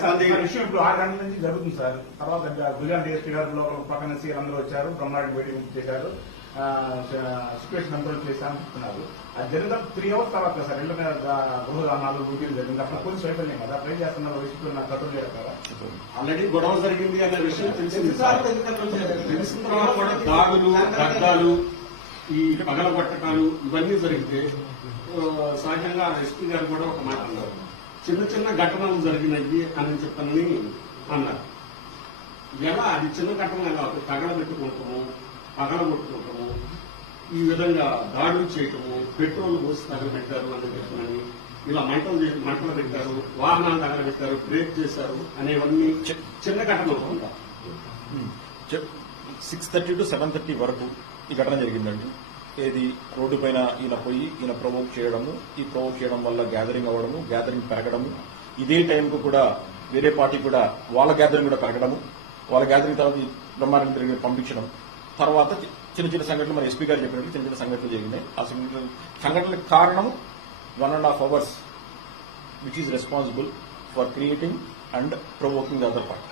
ఈ విషయం ఇప్పుడు ఆరు గంటల నుంచి జరుగుతుంది సార్. తర్వాత గుజరాత్ డిఎస్పీ గారు లోపల పక్కన సీఎం అందరూ వచ్చారు బ్రహ్మాండ మీటింగ్ చేశారు. ఆ, సిచ్యువేషన్ కంట్రోల్ చేశామని చెప్తున్నారు. అది జరిగిన త్రీ అవర్స్ తర్వాత సార్ ఇళ్ళ మీద గృహ నాలుగు డ్యూటీలు జరిగింది. అప్పుడు పోలీసు వైఫల్యం కదా ఏం చేస్తున్నారు? విషయంలో నాకు కంట్రోల్ చేయరు కదా. ఆల్రెడీ గొడవ జరిగింది అనే విషయం తెలిసింది సార్. తెలిసిన తర్వాత కూడా దాడులు గడ్డాలు ఈ పగలగొట్టకాలు ఇవన్నీ జరిగితే సహజంగా ఎస్పీ గారు కూడా ఒక మాట అన్నారు. చిన్న చిన్న ఘటనలు జరిగినాయి అని చెప్పని అన్నారు. ఎలా? అది చిన్న ఘటన కాదు తగలబెట్టుకుంటాము పగలగొట్టుకుంటాము ఈ విధంగా దాడులు చేయటము పెట్రోల్ పోసి తగలబెట్టారు అని చెప్పని ఇలా మంటలు చేసి మంటలు పెట్టారు వాహనాలు తగలబెట్టారు బ్రేక్ చేశారు అనేవన్నీ చిన్న ఘటనలు ఉంటాయి six thirty to seven thirty వరకు ఈ ఘటన జరిగిందండి. ఏది రోడ్డు పైన ఈయన పోయి ఈయన ప్రొవోక్ చేయడము ఈ ప్రొవోక్ చేయడం వల్ల గ్యాదరింగ్ అవ్వడము గ్యాదరింగ్ పెరగడము. ఇదే టైంకు కూడా వేరే పార్టీ కూడా వాళ్ళ గ్యాదరింగ్ కూడా పెరగడము. వాళ్ళ గ్యాదరింగ్ తర్వాత బ్రహ్మానంద బ్రహ్మాండం పంపించడం. తర్వాత చిన్న చిన్న సంఘటనలు మన ఎస్పీ గారు చెప్పినట్టు చిన్న చిన్న సంఘటనలు జరిగినాయి. ఆ సంఘటన సంఘటనలకు కారణం one and half hours which is responsible for creating and provoking the other party